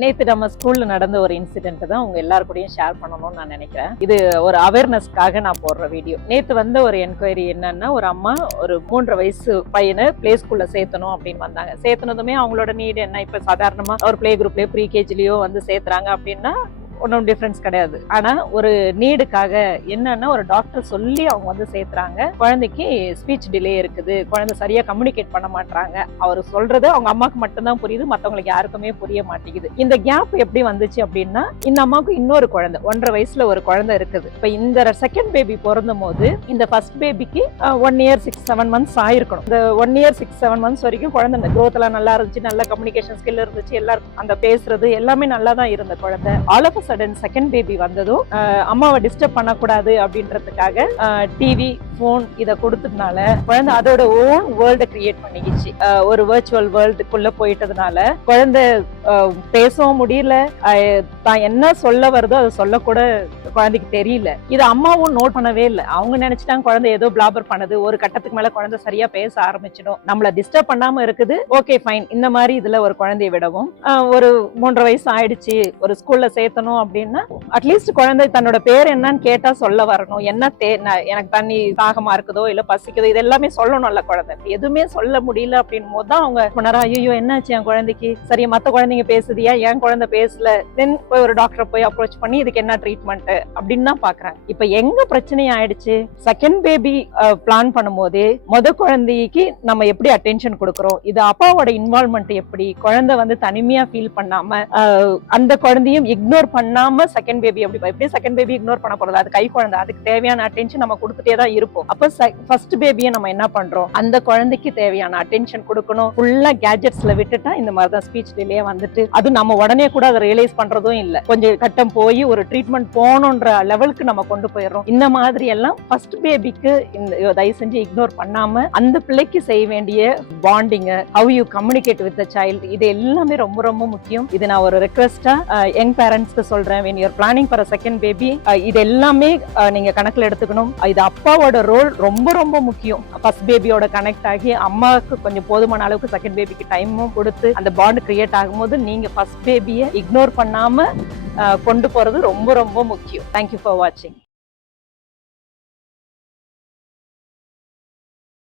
நேத்து நம்ம ஸ்கூல்ல நடந்த ஒரு இன்சிடென்ட் தான் உங்க எல்லாருக்கூடயும் ஷேர் பண்ணணும்னு நான் நினைக்கிறேன். இது ஒரு அவேர்னஸ்க்காக நான் போடுற வீடியோ. நேத்து வந்த ஒரு என்கொயரி என்னன்னா, ஒரு அம்மா ஒரு 3.5 வயசு பையனை பிளே ஸ்கூல்ல சேர்த்தணும் அப்படின்னு வந்தாங்க. சேர்த்தனதுமே அவங்களோட நீடு என்ன, இப்ப சாதாரணமா ஒரு பிளே குரூப்லயோ ப்ரீ கேஜிலயோ வந்து சேர்த்துறாங்க அப்படின்னா ஒன்றும் டிஃபரன்ஸ் கிடையாது. ஆனா ஒரு நீடுக்காக என்னன்னா, ஒரு டாக்டர் சொல்லி அவங்க வந்து சேர்த்துறாங்க. குழந்தைக்கு ஸ்பீச் டிலே இருக்குது, குழந்தை சரியா கம்யூனிகேட் பண்ண மாட்டாங்க. அவர் சொல்றது அவங்க அம்மாக்கு மட்டும்தான் புரியுது, மத்தவங்களுக்கு யாருக்குமே புரிய மாட்டேங்குது. இந்த கேப் எப்படி வந்துச்சு அப்படின்னா, இந்த அம்மாவுக்கு இன்னொரு குழந்தை 1.5 வயசுல ஒரு குழந்தை இருக்குது. இப்ப இந்த செகண்ட் பேபி பிறந்தும் போது இந்த ஃபர்ஸ்ட் பேபிக்கு 1 year 6-7 months ஆயிருக்கணும். இந்த 1 year 6-7 months வரைக்கும் குழந்தை growth எல்லாம் நல்லா இருந்துச்சு, நல்ல கம்யூனிகேஷன் ஸ்கில் இருந்துச்சு, எல்லாருக்கும் அந்த பேசுறது எல்லாமே நல்லா தான் இருந்த குழந்தை. All of sudden second baby வந்ததும் அம்மாவை டிஸ்டர்ப் பண்ணக்கூடாது அப்படின்றதுக்காக டிவி போன் இதை கொடுத்ததுனால குழந்தை அதோட ஓன் வேர்ல்டை கிரியேட் பண்ணிக்கிச்சு. ஒரு வர்ச்சுவல் வேர்ல்டுக்குள்ள போயிட்டதுனால குழந்தை பேசவும் முடியல, தான் என்ன சொல்ல வருதோ அதை சொல்லக்கூட குழந்தைக்கு தெரியல. இது அம்மாவும் நோட் பண்ணவே இல்லை. அவங்க நினைச்சிட்டாங்க குழந்தை ஏதோ பிளாபர் பண்ணுது, ஒரு கட்டத்துக்கு மேல குழந்தை சரியா பேச ஆரம்பிச்சிடும், நம்மள டிஸ்டர்ப் பண்ணாம இருக்குது, ஓகே ஃபைன். இந்த மாதிரி இதுல ஒரு குழந்தைய விடவும் ஒரு 3.5 வயசு ஆயிடுச்சு, ஒரு ஸ்கூல்ல சேர்த்தணும் அப்படின்னா அட்லீஸ்ட் குழந்தை தன்னோட பேர் என்னன்னு கேட்டா சொல்ல வரணும். என்ன எனக்கு தண்ணி தாகமா இருக்குதோ இல்ல பசிக்குதோ இது எல்லாமே சொல்லணும்ல. குழந்தை எதுவுமே சொல்ல முடியல அப்படின் போதுதான் அவங்க பண்ணறா, ஐயோ என்னாச்சு என் குழந்தைக்கு, சரியா மத்த குழந்தைங்க பேசுதியா, என் குழந்தை பேசல, தென் போய் ஒரு டாக்டரை போய் அப்ரோச் பண்ணி இதுக்கு என்ன ட்ரீட்மெண்ட் அப்படின்னு தான் பாக்குறாங்க. இப்ப எங்க பிரச்சனை ஆயிடுச்சு, செகண்ட் பேபி பிளான் பண்ணும் போதே முத குழந்தைக்கு நம்ம எப்படி அட்டென்ஷன் கொடுக்கறோம், இது அப்பாவோட இன்வால்வ்மெண்ட் எப்படி, குழந்தை வந்து தனிமையா ஃபீல் பண்ணாம அந்த குழந்தையும் இக்னோர் பண்ணாம செகண்ட் பேபி எப்படி செகண்ட் பேபி இக்னோர் பண்ண போறது, அது கை குழந்தை, அதுக்கு தேவையான அட்டென்ஷன் நம்ம கொடுத்துட்டே தான் இருப்போம். அப்ப ஃபர்ஸ்ட் பேபியை நம்ம என்ன பண்றோம், அந்த குழந்தைக்கு தேவையான அட்டென்ஷன் கொடுக்கணும். ஃபுல்லா கேஜெட்ஸ்ல விட்டுட்டா இந்த மாதிரி தான் ஸ்பீச் டிலே வந்துட்டு, அது நம்ம உடனே கூட அதை ரியலைஸ் பண்றதும் இல்ல, கொஞ்சம் கட்டம் போய் ஒரு ட்ரீட்மெண்ட் போகணுன்ற லெவலுக்கு நம்ம கொண்டு போயிடுறோம். இந்த மாதிரி எல்லாம் ஃபர்ஸ்ட் பேபிக்கு இந்த தயவு செஞ்சு இக்னோர் பண்ணாம அந்த பிள்ளைக்கு செய்ய வேண்டிய bonding, how you communicate with the child, இது எல்லாமே ரொம்ப ரொம்ப முக்கியம். இது நான் ஒரு ரெக்வெஸ்டா யங் பேரண்ட்ஸ்க்கு சொல்றேன். when you are planning for a second baby, இது எல்லாமே நீங்க கணக்குல எடுத்துக்கணும். இது அப்பாவோட ரோல் ரொம்ப ரொம்ப முக்கியம். ஃபர்ஸ்ட் பேபியோட கனெக்ட் ஆகி அம்மாவுக்கு கொஞ்சம் போதுமான அளவுக்கு செகண்ட் பேபிக்கு டைமும் கொடுத்து அந்த பாண்ட் கிரியேட் ஆகும்போது நீங்க ஃபர்ஸ்ட் பேபியை இக்னோர் பண்ணாம கொண்டு போறது ரொம்ப ரொம்ப முக்கியம். தேங்க்யூ ஃபார் வாட்சிங்.